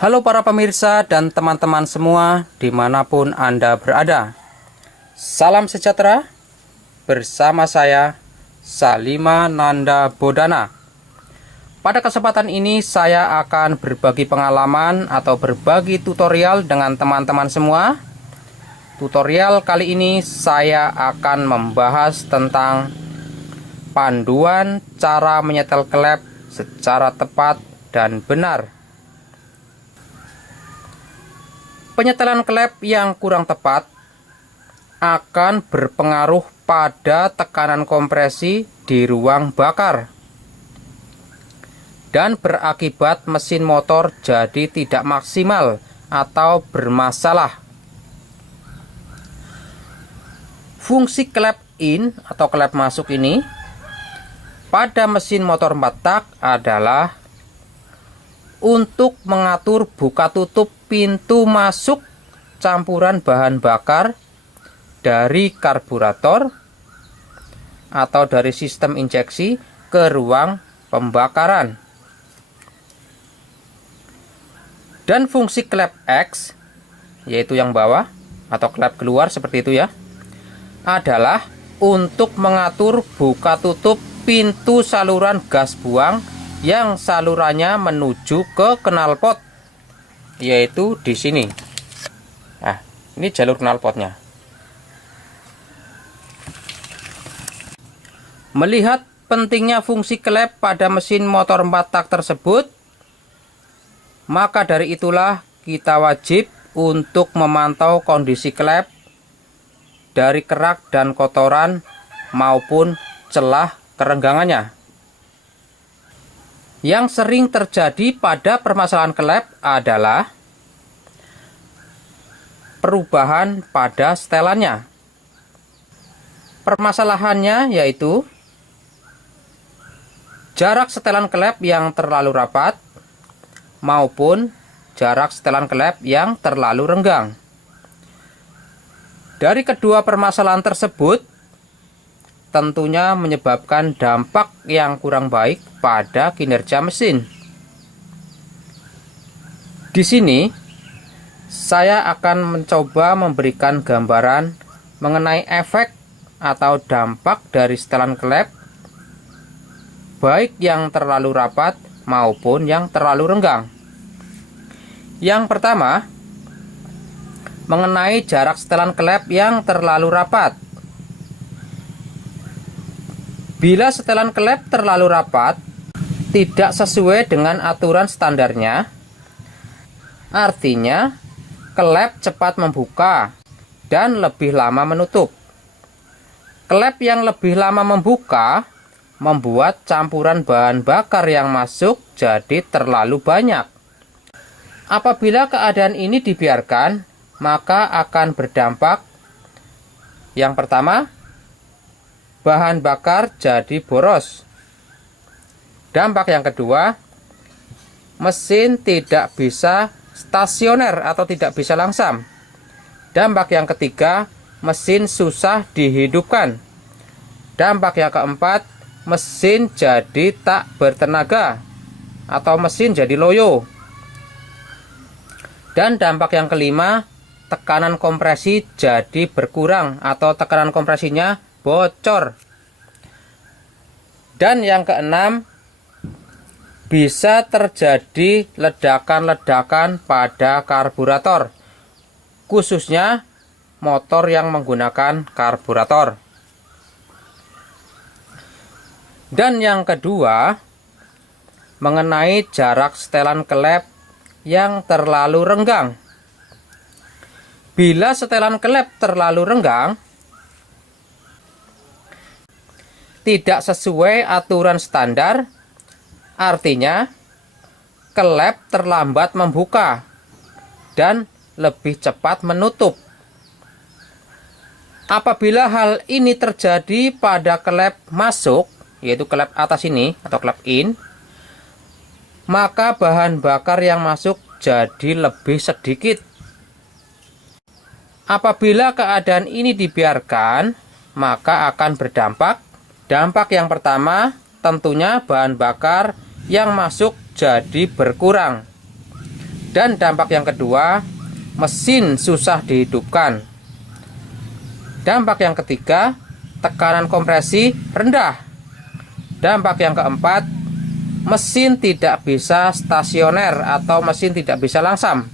Halo para pemirsa dan teman-teman semua dimanapun Anda berada. Salam sejahtera bersama saya Salima Nanda Bodana. Pada kesempatan ini saya akan berbagi pengalaman atau berbagi tutorial dengan teman-teman semua. Tutorial kali ini saya akan membahas tentang panduan cara menyetel klep secara tepat dan benar. Penyetelan klep yang kurang tepat akan berpengaruh pada tekanan kompresi di ruang bakar dan berakibat mesin motor jadi tidak maksimal atau bermasalah. Fungsi klep in atau klep masuk ini pada mesin motor 4 tak adalah untuk mengatur buka tutup pintu masuk campuran bahan bakar dari karburator atau dari sistem injeksi ke ruang pembakaran. Dan fungsi klep X, yaitu yang bawah atau klep keluar seperti itu ya, adalah untuk mengatur buka tutup pintu saluran gas buang yang salurannya menuju ke knalpot, yaitu di sini. Nah, ini jalur knalpotnya. Melihat pentingnya fungsi klep pada mesin motor 4 tak tersebut, maka dari itulah kita wajib untuk memantau kondisi klep dari kerak dan kotoran maupun celah kerenggangannya. Yang sering terjadi pada permasalahan klep adalah perubahan pada setelannya. Permasalahannya yaitu jarak setelan klep yang terlalu rapat maupun jarak setelan klep yang terlalu renggang. Dari kedua permasalahan tersebut tentunya menyebabkan dampak yang kurang baik pada kinerja mesin. Di sini saya akan mencoba memberikan gambaran mengenai efek atau dampak dari setelan klep baik yang terlalu rapat maupun yang terlalu renggang. Yang pertama, mengenai jarak setelan klep yang terlalu rapat. Bila setelan klep terlalu rapat, tidak sesuai dengan aturan standarnya, artinya klep cepat membuka dan lebih lama menutup. Klep yang lebih lama membuka membuat campuran bahan bakar yang masuk jadi terlalu banyak. Apabila keadaan ini dibiarkan, maka akan berdampak yang pertama, bahan bakar jadi boros. Dampak yang kedua, mesin tidak bisa stasioner atau tidak bisa langsam. Dampak yang ketiga, mesin susah dihidupkan. Dampak yang keempat, mesin jadi tak bertenaga atau mesin jadi loyo. Dan dampak yang kelima, tekanan kompresi jadi berkurang atau tekanan kompresinya bocor. Dan yang keenam, bisa terjadi ledakan-ledakan pada karburator, khususnya motor yang menggunakan karburator. Dan yang kedua, mengenai jarak setelan klep yang terlalu renggang. Bila setelan klep terlalu renggang, tidak sesuai aturan standar, artinya klep terlambat membuka dan lebih cepat menutup. Apabila hal ini terjadi pada klep masuk, yaitu klep atas ini atau klep in, maka bahan bakar yang masuk jadi lebih sedikit. Apabila keadaan ini dibiarkan, maka akan berdampak. Dampak yang pertama, tentunya bahan bakar yang masuk jadi berkurang. Dan dampak yang kedua, mesin susah dihidupkan. Dampak yang ketiga, tekanan kompresi rendah. Dampak yang keempat, mesin tidak bisa stasioner atau mesin tidak bisa langsam.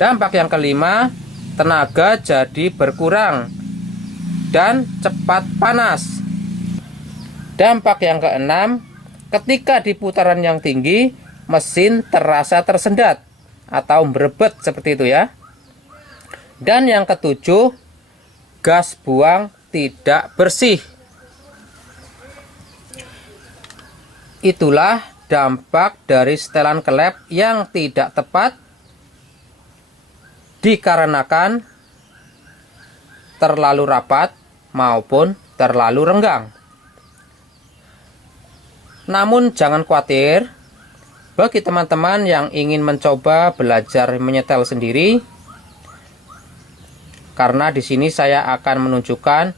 Dampak yang kelima, tenaga jadi berkurang dan cepat panas. Dampak yang keenam, ketika di putaran yang tinggi, mesin terasa tersendat atau berebet seperti itu ya. Dan yang ketujuh, gas buang tidak bersih. Itulah dampak dari setelan klep yang tidak tepat dikarenakan terlalu rapat maupun terlalu renggang. Namun jangan khawatir, bagi teman-teman yang ingin mencoba belajar menyetel sendiri, karena di sini saya akan menunjukkan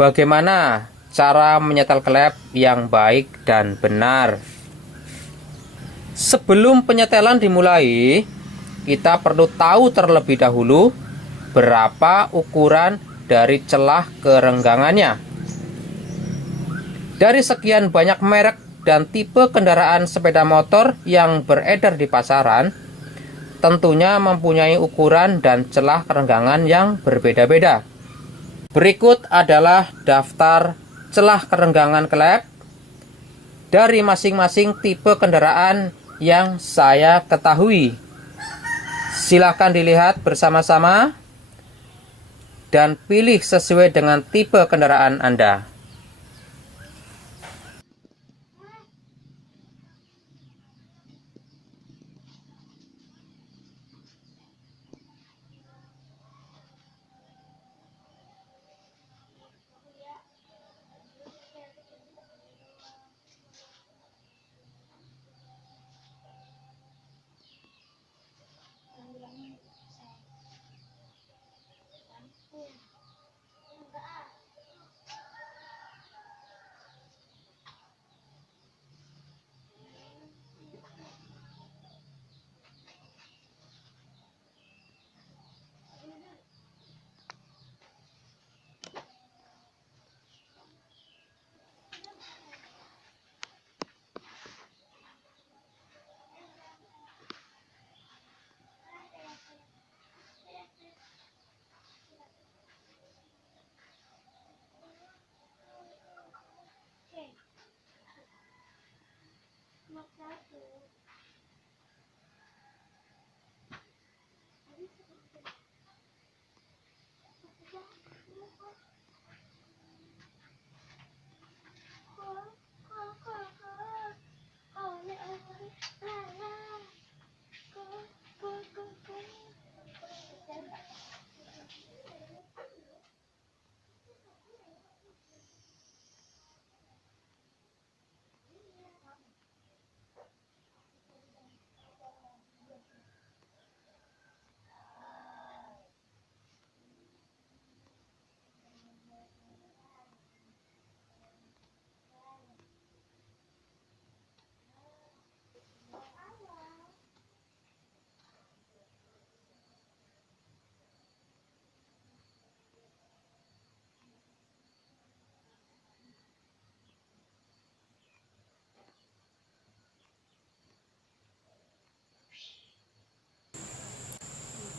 bagaimana cara menyetel klep yang baik dan benar. Sebelum penyetelan dimulai, kita perlu tahu terlebih dahulu berapa ukuran dari celah kerenggangannya. Dari sekian banyak merek dan tipe kendaraan sepeda motor yang beredar di pasaran, tentunya mempunyai ukuran dan celah kerenggangan yang berbeda-beda. Berikut adalah daftar celah kerenggangan klep dari masing-masing tipe kendaraan yang saya ketahui. Silakan dilihat bersama-sama dan pilih sesuai dengan tipe kendaraan Anda.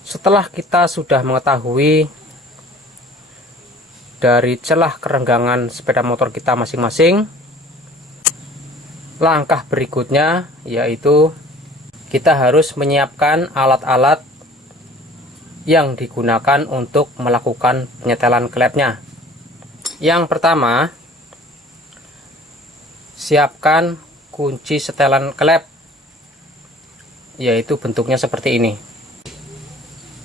Setelah kita sudah mengetahui dari celah kerenggangan sepeda motor kita masing-masing, langkah berikutnya yaitu kita harus menyiapkan alat-alat yang digunakan untuk melakukan penyetelan klepnya. Yang pertama, siapkan kunci setelan klep, yaitu bentuknya seperti ini.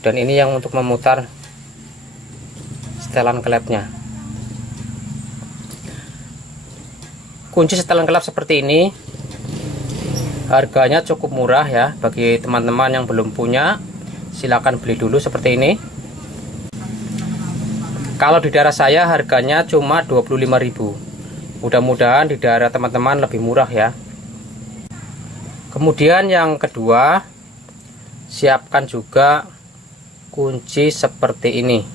Dan ini yang untuk memutar setelan klepnya. Kunci setelan klep seperti ini harganya cukup murah ya. Bagi teman-teman yang belum punya, silakan beli dulu seperti ini. Kalau di daerah saya harganya cuma 25.000. Mudah-mudahan di daerah teman-teman lebih murah ya. Kemudian yang kedua, siapkan juga kunci seperti ini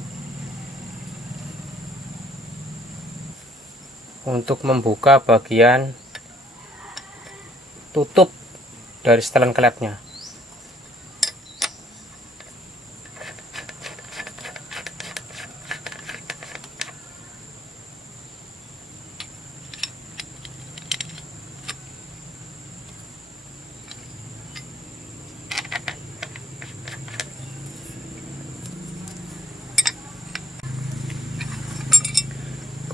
untuk membuka bagian tutup dari setelan klepnya.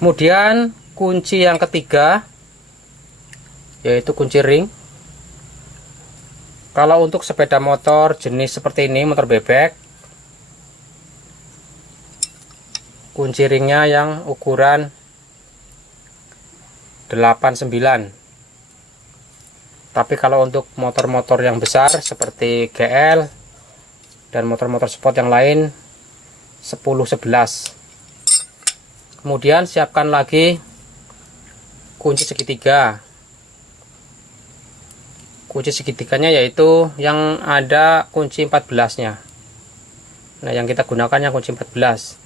Kemudian kunci yang ketiga yaitu kunci ring. Kalau untuk sepeda motor jenis seperti ini, motor bebek, kunci ringnya yang ukuran 89. Tapi kalau untuk motor-motor yang besar seperti GL dan motor-motor sport yang lain 10-11. Kemudian siapkan lagi kunci segitiga. Kunci segitiganya yaitu yang ada kunci 14-nya. Nah, yang kita gunakan yang kunci 14.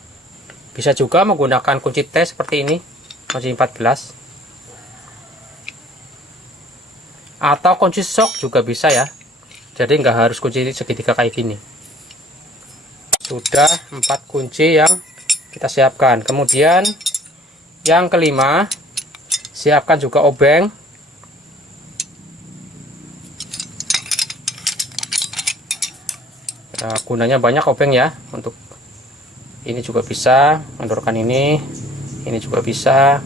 Bisa juga menggunakan kunci T seperti ini, kunci 14. Atau kunci sok juga bisa ya. Jadi nggak harus kunci segitiga kayak gini. Sudah 4 kunci yang kita siapkan. Kemudian yang kelima, siapkan juga obeng. Nah, gunanya banyak obeng ya. Untuk ini juga bisa menurunkan ini juga bisa.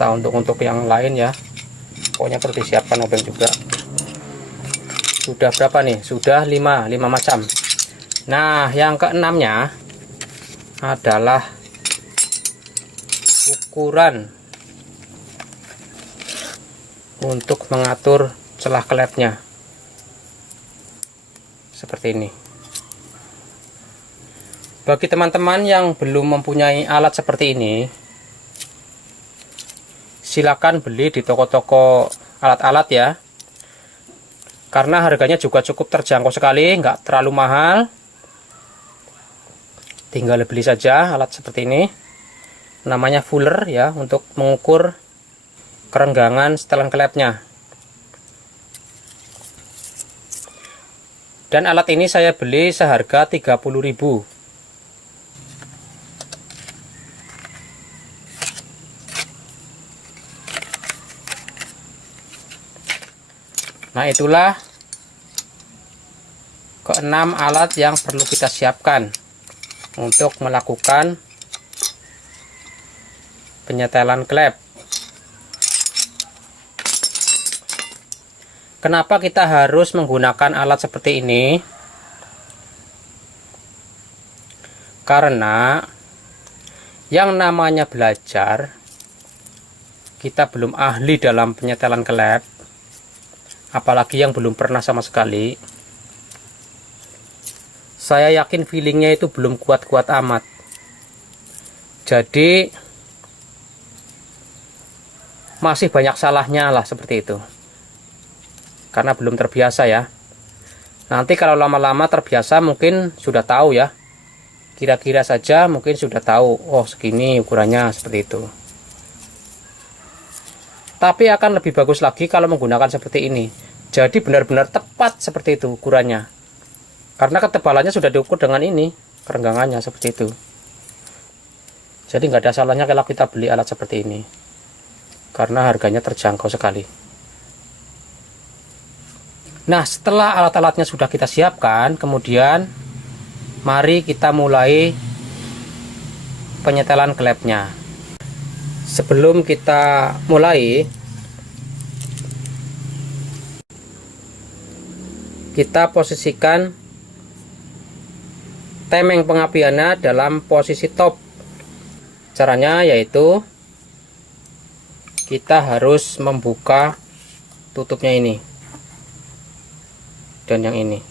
Atau untuk yang lain ya. Pokoknya perlu disiapkan obeng juga. Sudah berapa nih? Sudah 5 macam. Nah, yang keenamnya adalah ukuran untuk mengatur celah klepnya seperti ini. Bagi teman-teman yang belum mempunyai alat seperti ini, silakan beli di toko-toko alat-alat ya, karena harganya juga cukup terjangkau sekali, nggak terlalu mahal. Tinggal beli saja alat seperti ini, namanya fuller ya, untuk mengukur kerenggangan setelan klepnya. Dan alat ini saya beli seharga 30.000. Nah, itulah keenam alat yang perlu kita siapkan untuk melakukan penyetelan klep. Kenapa kita harus menggunakan alat seperti ini? Karena yang namanya belajar, kita belum ahli dalam penyetelan klep, apalagi yang belum pernah sama sekali. Saya yakin feelingnya itu belum kuat-kuat amat. Jadi masih banyak salahnya lah seperti itu. Karena belum terbiasa ya. Nanti kalau lama-lama terbiasa mungkin sudah tahu ya. Kira-kira saja mungkin sudah tahu. Oh, segini ukurannya, seperti itu. Tapi akan lebih bagus lagi kalau menggunakan seperti ini. Jadi benar-benar tepat seperti itu ukurannya. Karena ketebalannya sudah diukur dengan ini, kerenggangannya seperti itu. Jadi nggak ada salahnya kalau kita beli alat seperti ini, karena harganya terjangkau sekali. Nah, setelah alat-alatnya sudah kita siapkan, kemudian mari kita mulai penyetelan klepnya. Sebelum kita mulai, kita posisikan temeng pengapiannya dalam posisi top. Caranya yaitu kita harus membuka tutupnya ini dan yang ini.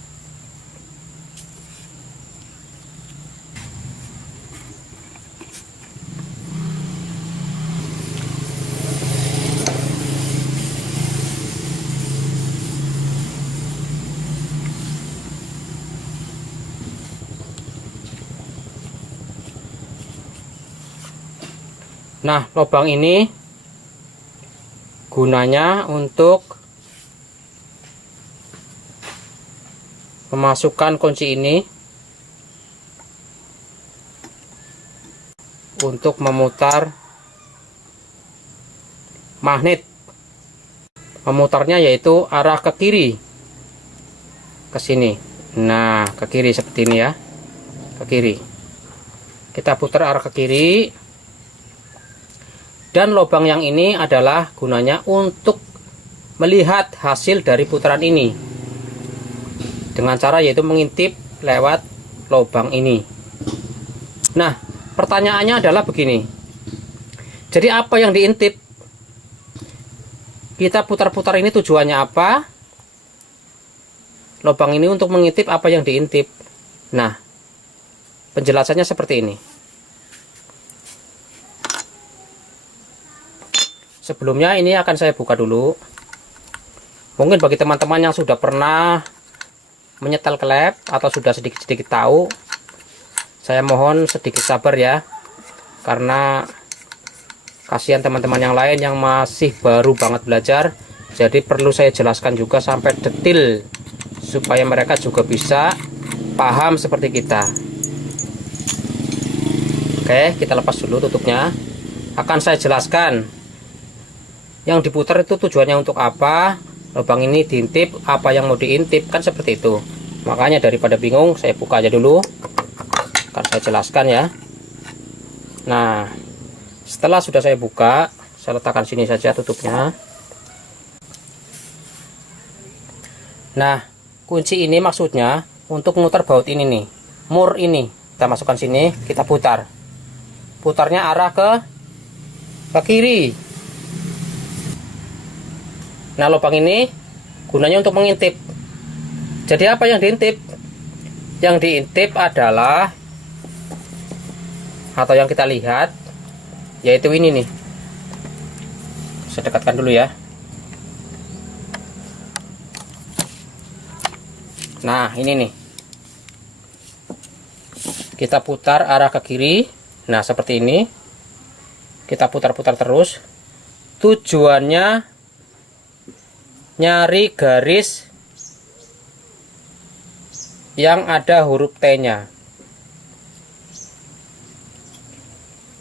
Nah, lubang ini gunanya untuk memasukkan kunci ini untuk memutar magnet. Memutarnya yaitu arah ke kiri, ke sini. Nah, ke kiri seperti ini ya, ke kiri. Kita putar arah ke kiri. Dan lubang yang ini adalah gunanya untuk melihat hasil dari putaran ini dengan cara yaitu mengintip lewat lubang ini. Nah, pertanyaannya adalah begini. Jadi apa yang diintip? Kita putar-putar ini tujuannya apa? Lubang ini untuk mengintip apa yang diintip. Nah, penjelasannya seperti ini. Sebelumnya ini akan saya buka dulu. Mungkin bagi teman-teman yang sudah pernah menyetel klep atau sudah sedikit-sedikit tahu, saya mohon sedikit sabar ya, karena kasihan teman-teman yang lain yang masih baru banget belajar. Jadi perlu saya jelaskan juga sampai detail supaya mereka juga bisa paham seperti kita. Oke, kita lepas dulu tutupnya. Akan saya jelaskan yang diputar itu tujuannya untuk apa, lubang ini diintip apa yang mau diintip, kan seperti itu. Makanya daripada bingung, saya buka aja dulu, akan saya jelaskan ya. Nah, setelah sudah saya buka, saya letakkan sini saja tutupnya. Nah, kunci ini maksudnya untuk memutar baut ini nih, mur ini kita masukkan sini, kita putar. Putarnya arah ke kiri. Nah, lubang ini gunanya untuk mengintip. Jadi apa yang diintip? Yang diintip adalah, atau yang kita lihat, yaitu ini nih. Saya dekatkan dulu ya. Nah, ini nih. Kita putar arah ke kiri. Nah, seperti ini. Kita putar-putar terus. Tujuannya nyari garis yang ada huruf T-nya.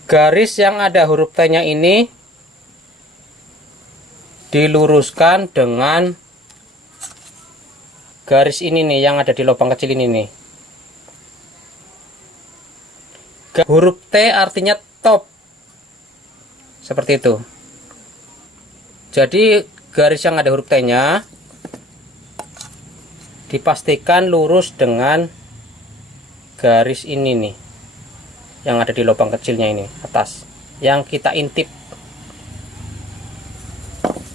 Garis yang ada huruf T-nya ini diluruskan dengan garis ini nih yang ada di lubang kecil ini nih. Huruf T artinya top. Seperti itu. Jadi garis yang ada huruf T-nya dipastikan lurus dengan garis ini nih yang ada di lubang kecilnya ini atas, yang kita intip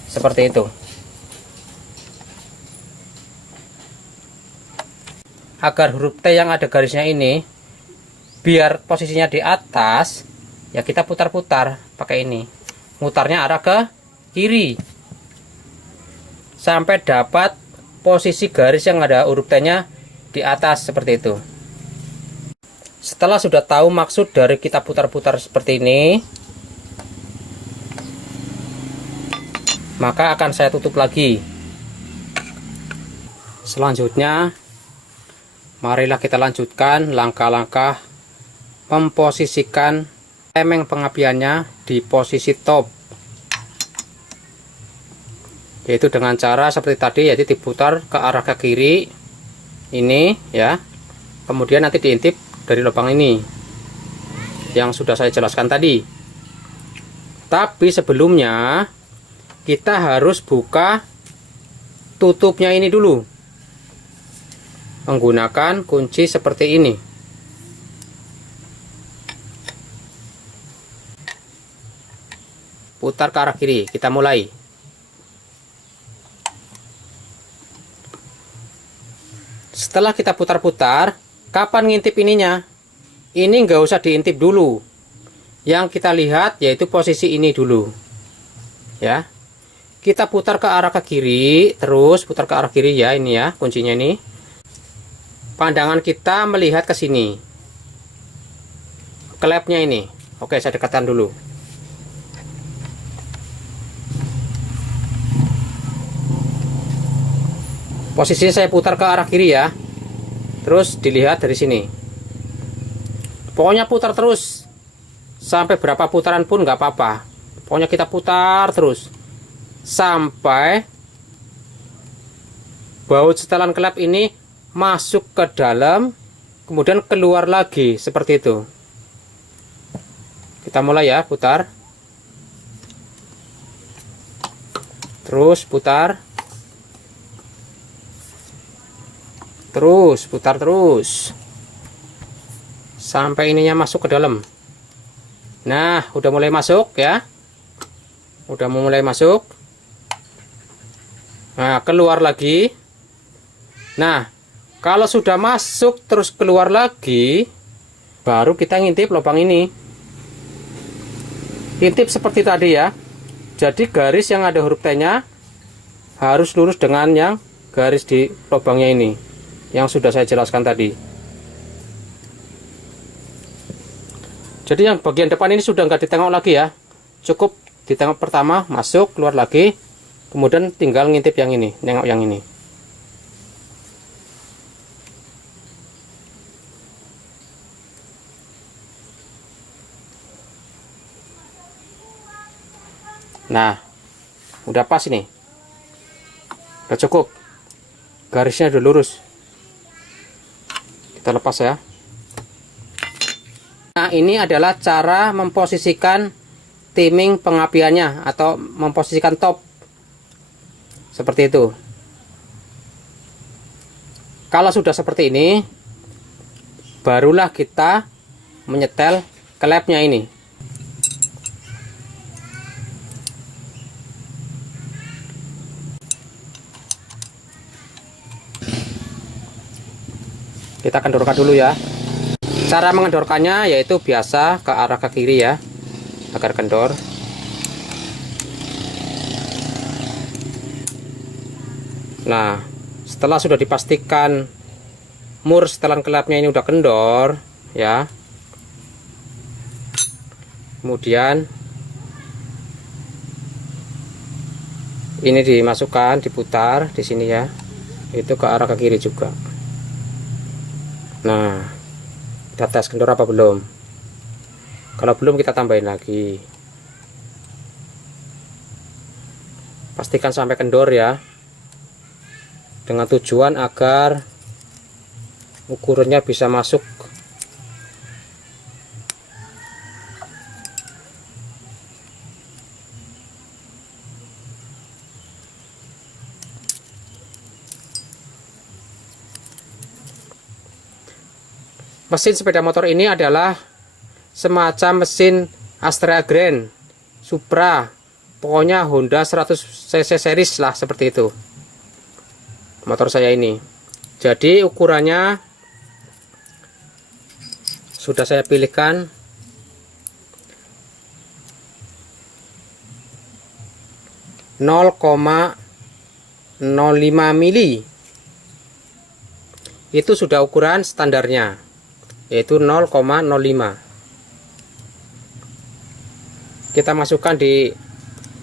seperti itu. Agar huruf T yang ada garisnya ini biar posisinya di atas, ya kita putar-putar pakai ini, mutarnya arah ke kiri sampai dapat posisi garis yang ada huruf T-nya di atas seperti itu. Setelah sudah tahu maksud dari kita putar-putar seperti ini, maka akan saya tutup lagi. Selanjutnya, marilah kita lanjutkan langkah-langkah memposisikan temeng pengapiannya di posisi top, yaitu dengan cara seperti tadi, yaitu diputar ke arah ke kiri ini ya, kemudian nanti diintip dari lubang ini yang sudah saya jelaskan tadi. Tapi sebelumnya kita harus buka tutupnya ini dulu menggunakan kunci seperti ini. Putar ke arah kiri, kita mulai. Setelah kita putar-putar, kapan ngintip ininya? Ini nggak usah diintip dulu. Yang kita lihat yaitu posisi ini dulu. Ya. Kita putar ke arah ke kiri, terus putar ke arah kiri ya, ini ya, kuncinya ini. Pandangan kita melihat ke sini. Klepnya ini. Oke, saya dekatkan dulu. Posisinya saya putar ke arah kiri ya. Terus dilihat dari sini. Pokoknya putar terus. Sampai berapa putaran pun nggak apa-apa. Pokoknya kita putar terus. Sampai baut setelan klep ini masuk ke dalam. Kemudian keluar lagi. Seperti itu. Kita mulai ya, putar. Terus putar. Terus putar terus. Sampai ininya masuk ke dalam. Nah, udah mulai masuk ya. Udah mulai masuk. Nah, keluar lagi. Nah, kalau sudah masuk terus keluar lagi, baru kita ngintip lubang ini. Intip seperti tadi ya. Jadi garis yang ada huruf T-nya harus lurus dengan yang garis di lubangnya ini, yang sudah saya jelaskan tadi. Jadi yang bagian depan ini sudah nggak ditengok lagi ya. Cukup ditengok pertama, masuk, keluar lagi. Kemudian tinggal ngintip yang ini, nengok yang ini. Nah, udah pas ini. Udah cukup. Garisnya udah lurus. Kita lepas ya. Nah, ini adalah cara memposisikan timing pengapiannya atau memposisikan top. Seperti itu. Kalau sudah seperti ini, barulah kita menyetel klepnya ini. Kita kendorkan dulu ya. Cara mengendorkannya yaitu biasa ke arah ke kiri ya, agar kendor. Nah, setelah sudah dipastikan mur setelan klepnya ini udah kendor ya, kemudian ini dimasukkan, diputar di sini ya, itu ke arah ke kiri juga. Nah, kita tes kendor apa belum. Kalau belum, kita tambahin lagi. Pastikan sampai kendor ya, dengan tujuan agar ukurannya bisa masuk. Mesin sepeda motor ini adalah semacam mesin Astrea Grand, Supra, pokoknya Honda 100cc series lah, seperti itu motor saya ini. Jadi ukurannya sudah saya pilihkan .05 mili. Itu sudah ukuran standarnya, yaitu 0,05. Kita masukkan di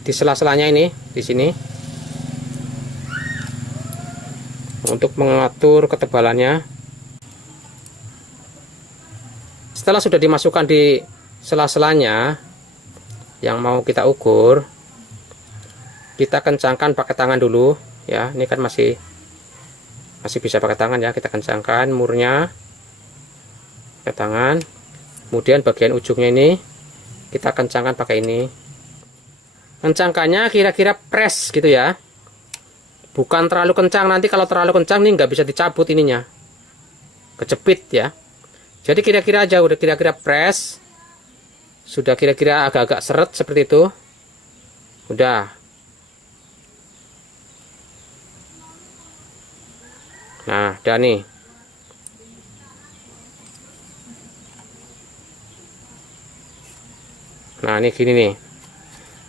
sela-selanya ini, di sini, untuk mengatur ketebalannya. Setelah sudah dimasukkan di sela-selanya yang mau kita ukur, kita kencangkan pakai tangan dulu ya. Ini kan masih bisa pakai tangan ya. Kita kencangkan murnya ke tangan, kemudian bagian ujungnya ini kita kencangkan pakai ini. Kencangkannya kira-kira press gitu ya, bukan terlalu kencang. Nanti kalau terlalu kencang nih nggak bisa dicabut ininya, kecepit ya. Jadi kira-kira aja, udah kira-kira press, sudah kira-kira agak-agak seret seperti itu, udah. Nah, udah nih. Nah, ini gini nih,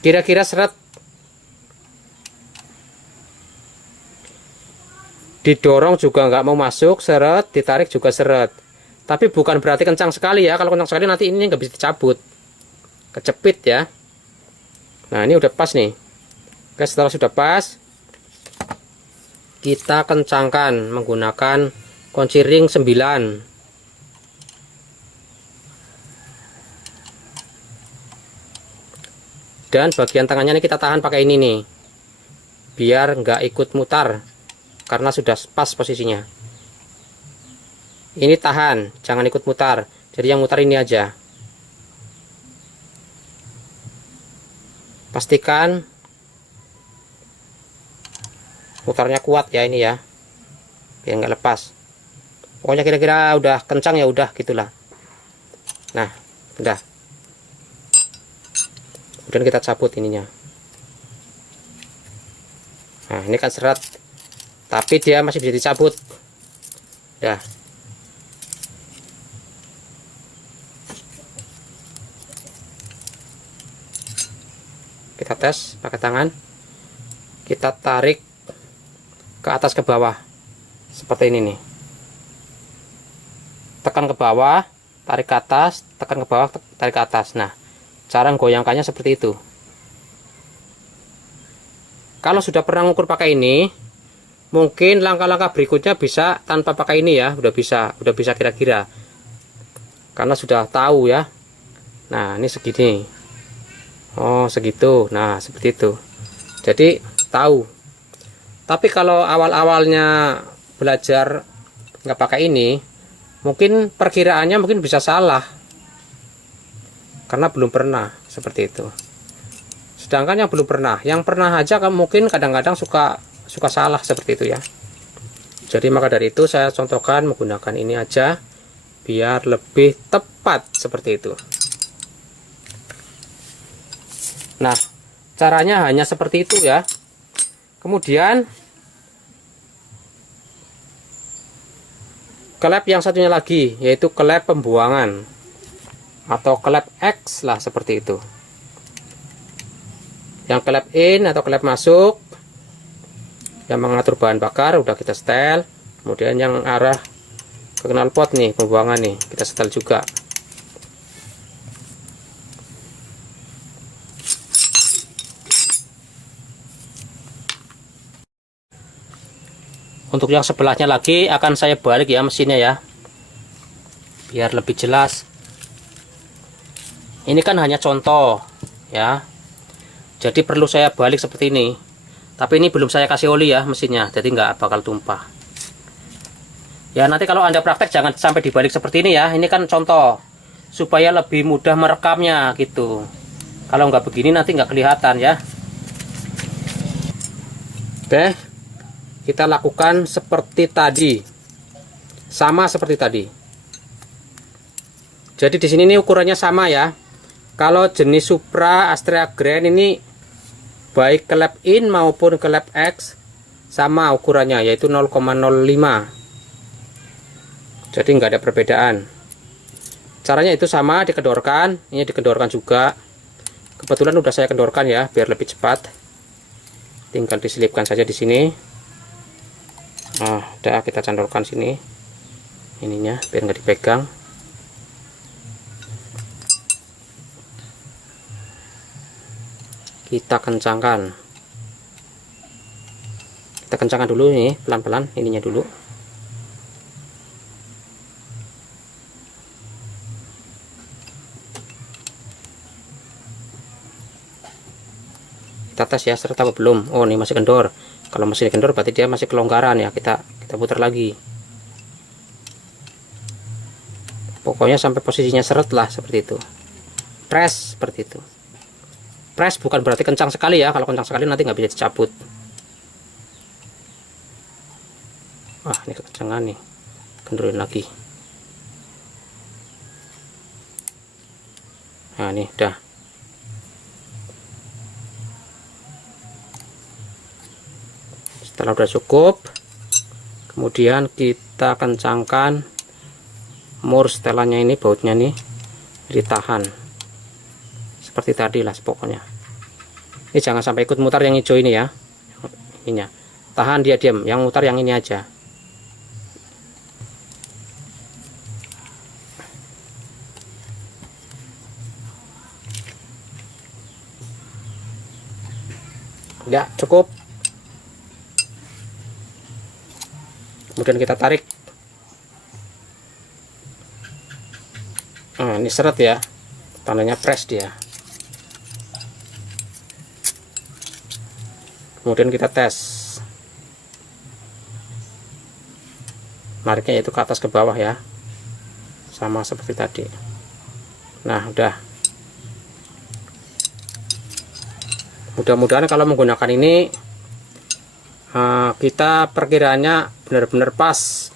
kira-kira seret. Didorong juga nggak mau masuk, seret. Ditarik juga seret. Tapi bukan berarti kencang sekali ya. Kalau kencang sekali nanti ini nggak bisa dicabut, kecepit ya. Nah, ini udah pas nih. Oke, setelah sudah pas, kita kencangkan menggunakan kunci ring 9. Dan bagian tengahnya ini kita tahan pakai ini nih, biar nggak ikut mutar karena sudah pas posisinya. Ini tahan, jangan ikut mutar, jadi yang mutar ini aja. Pastikan mutarnya kuat ya ini ya, biar nggak lepas. Pokoknya kira-kira udah kencang ya udah gitulah. Nah udah, kemudian kita cabut ininya. Nah ini kan seret, tapi dia masih bisa dicabut ya. Kita tes pakai tangan, kita tarik ke atas ke bawah seperti ini nih, tekan ke bawah, tarik ke atas, tekan ke bawah, tarik ke atas. Nah cara goyangkannya seperti itu. Kalau sudah pernah ngukur pakai ini, mungkin langkah-langkah berikutnya bisa tanpa pakai ini ya, udah bisa kira-kira, karena sudah tahu ya. Nah ini segini, oh segitu, nah seperti itu, jadi tahu. Tapi kalau awal-awalnya belajar nggak pakai ini, mungkin perkiraannya mungkin bisa salah karena belum pernah seperti itu. Sedangkan yang belum pernah, yang pernah aja kan mungkin kadang-kadang suka salah seperti itu ya. Jadi maka dari itu saya contohkan menggunakan ini aja biar lebih tepat seperti itu. Nah caranya hanya seperti itu ya. Kemudian klep yang satunya lagi, yaitu klep pembuangan atau klep X lah seperti itu. Yang klep in atau klep masuk yang mengatur bahan bakar udah kita setel. Kemudian yang arah ke knalpot nih, pembuangan nih, kita setel juga. Untuk yang sebelahnya lagi akan saya balik ya mesinnya ya, biar lebih jelas. Ini kan hanya contoh ya, jadi perlu saya balik seperti ini. Tapi ini belum saya kasih oli ya mesinnya, jadi nggak bakal tumpah ya. Nanti kalau Anda praktek jangan sampai dibalik seperti ini ya. Ini kan contoh supaya lebih mudah merekamnya gitu. Kalau nggak begini nanti nggak kelihatan ya. Oke, kita lakukan seperti tadi, sama seperti tadi. Jadi di sini ini ukurannya sama ya. Kalau jenis Supra, Astrea Grand ini baik klep in maupun klep X sama ukurannya, yaitu 0,05. Jadi nggak ada perbedaan. Caranya itu sama, dikedorkan. Ini dikedorkan juga. Kebetulan udah saya kendorkan ya, biar lebih cepat. Tinggal diselipkan saja di sini. Nah, udah kita candorkan sini ininya biar nggak dipegang. Kita kencangkan. Kita kencangkan dulu nih, pelan-pelan ininya dulu. Kita tes ya seret apa belum. Oh ini masih kendor. Kalau masih kendor berarti dia masih kelonggaran ya. Kita putar lagi. Pokoknya sampai posisinya seret lah seperti itu. Press seperti itu. Press bukan berarti kencang sekali ya. Kalau kencang sekali nanti nggak bisa dicabut. Wah ini kekencangan nih, kendorin lagi. Nah ini udah. Setelah udah cukup, kemudian kita kencangkan mur setelannya ini, bautnya nih ditahan seperti tadi lah pokoknya. Ini jangan sampai ikut mutar yang hijau ini ya. Ininya tahan, dia diam, yang mutar yang ini aja. Ya cukup. kemudian kita tarik. Nah, ini seret ya, tandanya press dia. Kemudian kita tes, nariknya itu ke atas ke bawah ya, sama seperti tadi. Nah, udah. Mudah-mudahan kalau menggunakan ini kita perkiraannya benar-benar pas,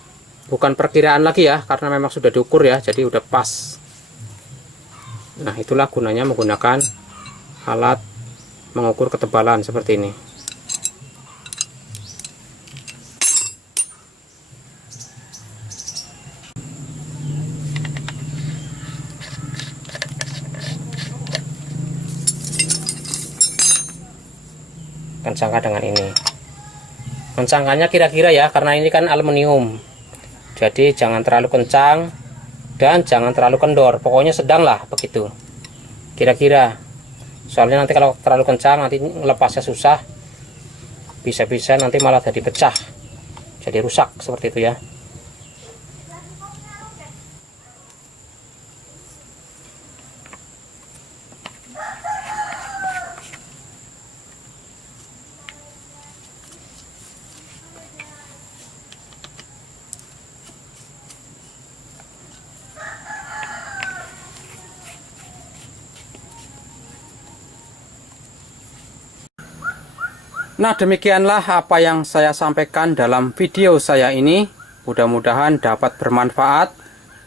bukan perkiraan lagi ya, karena memang sudah diukur ya, jadi udah pas. Nah, itulah gunanya menggunakan alat mengukur ketebalan seperti ini. Kencangkan dengan ini, kencangkannya kira-kira ya, karena ini kan aluminium, jadi jangan terlalu kencang dan jangan terlalu kendor, pokoknya sedang lah begitu kira-kira. Soalnya nanti kalau terlalu kencang nanti lepasnya susah, bisa-bisa nanti malah jadi pecah, jadi rusak seperti itu ya. Nah, demikianlah apa yang saya sampaikan dalam video saya ini. Mudah-mudahan dapat bermanfaat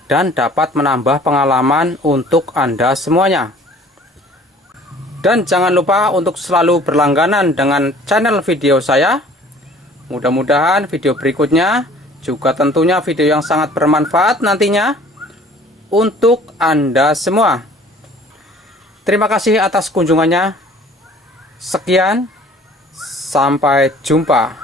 dan dapat menambah pengalaman untuk Anda semuanya. Dan jangan lupa untuk selalu berlangganan dengan channel video saya. Mudah-mudahan video berikutnya juga tentunya video yang sangat bermanfaat nantinya untuk Anda semua. Terima kasih atas kunjungannya. Sekian. Sampai jumpa.